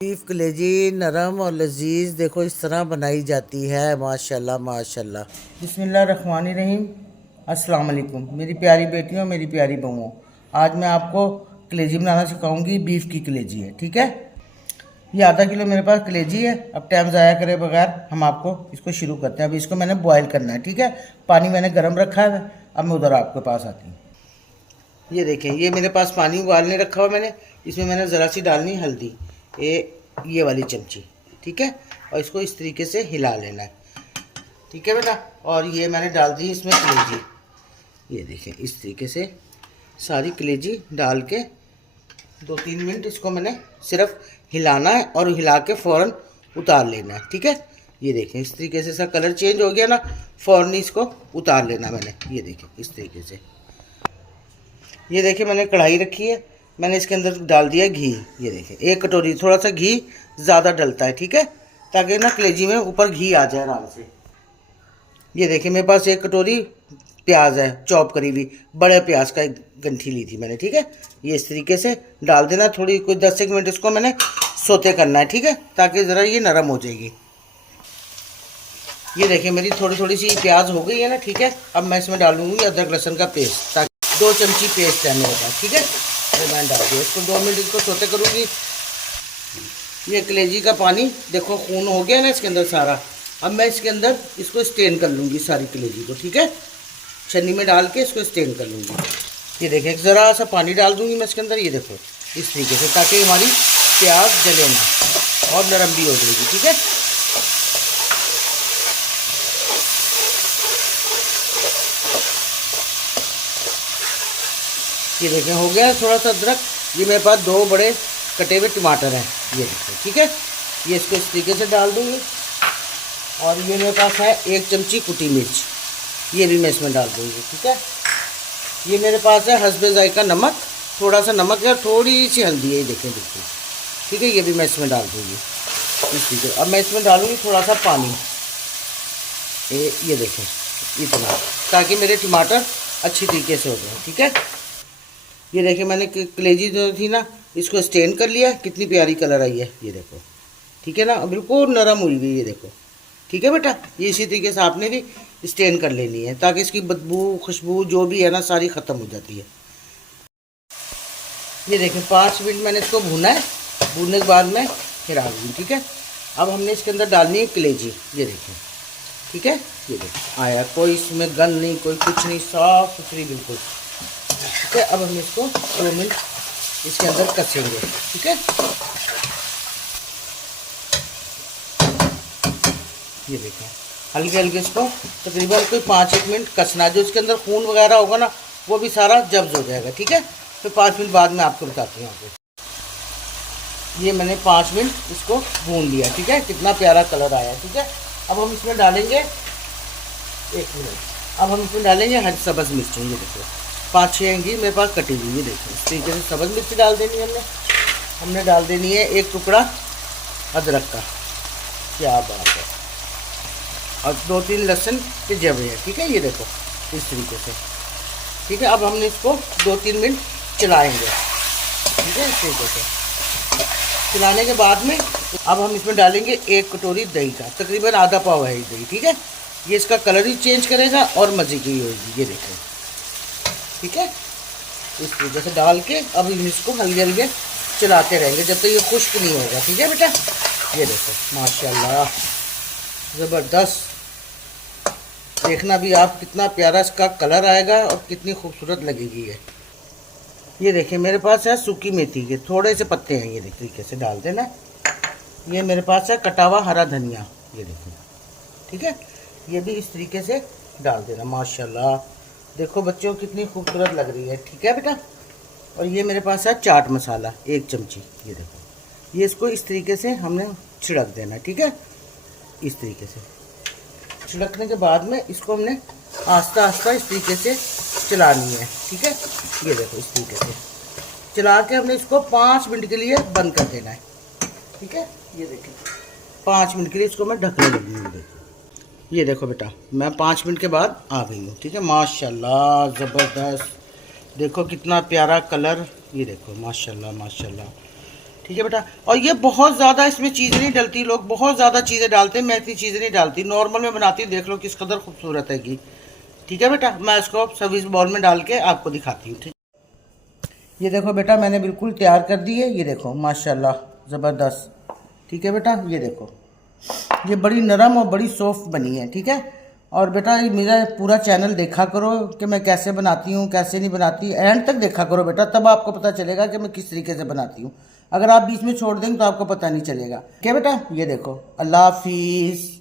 Beef कलेजी नरम और लजीज देखो इस तरह बनाई जाती है। माशाल्लाह माशाल्लाह। बिस्मिल्लाहिर्रहमानिर्रहीम। अस्सलाम वालेकुम मेरी प्यारी बेटियों, मेरी प्यारी बहुओं। आज मैं आपको कलेजी बनाना सिखाऊंगी। बीफ की कलेजी है, ठीक है। ये आधा किलो मेरे पास कलेजी है। अब टाइम ज़ाया करे बगैर हम आपको इसको शुरू करते हैं। अब इसको मैंने बॉयल करना है, ठीक है। पानी मैंने गर्म रखा है। अब मैं उधर आपके पास आती हूँ। ये देखें, ये मेरे पास पानी उबालने रखा हुआ मैंने। इसमें मैंने ज़रा सी डालनी हल्दी, ये वाली चमची, ठीक है। और इसको इस तरीके से हिला लेना है, ठीक है बेटा। और ये मैंने डाल दी इसमें कलेजी। ये देखें, इस तरीके से सारी कलेजी डाल के 2-3 मिनट इसको मैंने सिर्फ हिलाना है और हिला के फ़ौरन उतार लेना है, ठीक है। ये देखें, इस तरीके से इसका कलर चेंज हो गया ना, फ़ौरन इसको उतार लेना मैंने। ये देखें इस तरीके से। ये देखिए, मैंने कढ़ाई रखी है, मैंने इसके अंदर डाल दिया घी। ये देखें, 1 कटोरी। थोड़ा सा घी ज़्यादा डलता है, ठीक है, ताकि ना कलेजी में ऊपर घी आ जाए आराम से। ये देखिए, मेरे पास 1 कटोरी प्याज है, चॉप करी हुई, बड़े प्याज का एक गंठी ली थी मैंने, ठीक है। ये इस तरीके से डाल देना। थोड़ी कोई 10 मिनट इसको मैंने सोते करना है, ठीक है, ताकि ज़रा ये नरम हो जाएगी। ये देखिए, मेरी थोड़ी थोड़ी सी प्याज हो गई है ना, ठीक है। अब मैं इसमें डालूंगी अदरक लहसुन का पेस्ट, ताकि 2 चमची पेस्ट है मेरे पास, ठीक है। तो मैंने डाल दिया इसको। 2 मिनट इसको सोते करूँगी। ये कलेजी का पानी देखो खून हो गया ना इसके अंदर सारा। अब मैं इसके अंदर इसको स्टेन कर लूँगी सारी कलेजी को, ठीक है। छन्नी में डाल के इसको स्टेन कर लूँगी। ये देखें, ज़रा सा पानी डाल दूँगी मैं इसके अंदर। ये देखो इस तरीके से, ताकि हमारी प्याज जले ना और नरम भी हो जाएगी, ठीक है। ये देखें, हो गया थोड़ा सा अदरक। ये मेरे पास 2 बड़े कटे हुए टमाटर हैं, ये देखें, ठीक है। ये इसको इस तरीके से डाल दूँगी। और ये मेरे पास है 1 चमची कुटी मिर्च, ये भी मैं इसमें डाल दूँगी, ठीक है। ये मेरे पास है हस्बे जायका नमक, थोड़ा सा नमक है, थोड़ी सी हल्दी है, ये देखें बिल्कुल, ठीक है। ये भी मैं इसमें डाल दूँगी इस तरीके। अब मैं इसमें डालूँगी थोड़ा सा पानी, ये देखें इतना, ताकि मेरे टमाटर अच्छी तरीके से हो जाए, ठीक है। ये देखिए, मैंने कलेजी जो थी ना, इसको स्टेन कर लिया। कितनी प्यारी कलर आई है, ये देखो, ठीक है ना। बिल्कुल नरम हुई हुई, ये देखो, ठीक है बेटा। ये इसी तरीके से आपने भी स्टेन कर लेनी है, ताकि इसकी बदबू खुशबू जो भी है ना सारी ख़त्म हो जाती है। ये देखें, 5 मिनट मैंने इसको भूना है। भूनने के बाद मैं फिर आ गई, ठीक है। अब हमने इसके अंदर डालनी है कलेजी, ये देखें, ठीक है। ये देखो आया, कोई इसमें गंद नहीं, कोई कुछ नहीं, साफ़ सुथरी बिल्कुल, ठीक है। अब हम इसको 2 मिनट इसके अंदर कसेंगे, ठीक है। ये देखें, हल्के हल्के इसको तकरीबन कोई 5-1 मिनट कसना है। जो इसके अंदर खून वगैरह होगा ना, वो भी सारा जब्ज हो जाएगा, ठीक है। फिर 5 मिनट बाद में आपको बताती हूँ आपको। ये मैंने 5 मिनट इसको भून लिया, ठीक है। कितना प्यारा कलर आया, ठीक है। अब हम इसमें डालेंगे 1 मिनट। अब हम इसमें डालेंगे हरी सब्ज़ मिर्च, ये देखो 5-6 इंगी मेरे पास कटी हुई, ये देखो इस तरीके से सब्ज़ मिर्च डाल देनी है हमने डाल देनी है 1 टुकड़ा अदरक का, क्या बात है। और 2-3 लहसुन के जवे हैं, ठीक है। ये देखो इस तरीके से, ठीक है। अब हमने इसको 2-3 मिनट चलाएंगे, ठीक है, इस तरीके से। चलाने के बाद में अब हम इसमें डालेंगे 1 कटोरी दही का, तकरीबन आधा पाव है दही, ठीक है। ये इसका कलर ही चेंज करेगा और मज़े की होगी, ये देखें, ठीक है। इस तरीके से डाल के अब इसको हल्के हल्के चलाते रहेंगे जब तक ये खुश्क नहीं होगा, ठीक है बेटा। ये देखो माशाल्लाह ज़बरदस्त। देखना भी आप कितना प्यारा इसका कलर आएगा और कितनी खूबसूरत लगेगी ये। ये देखिए, मेरे पास है सूखी मेथी के थोड़े से पत्ते हैं, ये तरीके से डाल देना। ये मेरे पास है कटा हुआ हरा धनिया, ये देखिए, ठीक है। ये भी इस तरीके से डाल देना। माशाल्लाह देखो बच्चों कितनी खूबसूरत लग रही है, ठीक है बेटा। और ये मेरे पास है चाट मसाला 1 चमची, ये देखो। ये इसको इस तरीके से हमने छिड़क देना, ठीक है। इस तरीके से छिड़कने के बाद में इसको हमने आस्ता आस्ता इस तरीके से चलानी है, ठीक है। ये देखो इस तरीके से चला के हमने इसको 5 मिनट के लिए बंद कर देना है, ठीक है। ये देखिए 5 मिनट के लिए इसको मैं ढकने लगी हूँ। देखो ये देखो बेटा, मैं 5 मिनट के बाद आ गई हूँ, ठीक है। माशाल्लाह ज़बरदस्त, देखो कितना प्यारा कलर, ये देखो माशाल्लाह माशाल्लाह, ठीक है बेटा। और ये बहुत ज़्यादा इसमें चीज़ें नहीं डलती, लोग बहुत ज़्यादा चीज़ें डालते हैं, मैं इतनी चीज़ें नहीं डालती, नॉर्मल में बनाती हूँ। देख लो किस कदर खूबसूरत है कि, ठीक है बेटा। मैं इसको सर्विस बाउल में डाल के आपको दिखाती हूँ, ठीक। ये देखो बेटा, मैंने बिल्कुल तैयार कर दी है, ये देखो माशाल्लाह ज़बरदस्त। ठीक है बेटा, ये देखो ये बड़ी नरम और बड़ी सॉफ्ट बनी है, ठीक है। और बेटा ये मेरा पूरा चैनल देखा करो कि मैं कैसे बनाती हूँ कैसे नहीं बनाती, एंड तक देखा करो बेटा, तब आपको पता चलेगा कि मैं किस तरीके से बनाती हूँ। अगर आप बीच में छोड़ देंगे तो आपको पता नहीं चलेगा। क्या बेटा, ये देखो, अल्लाह हाफिज़।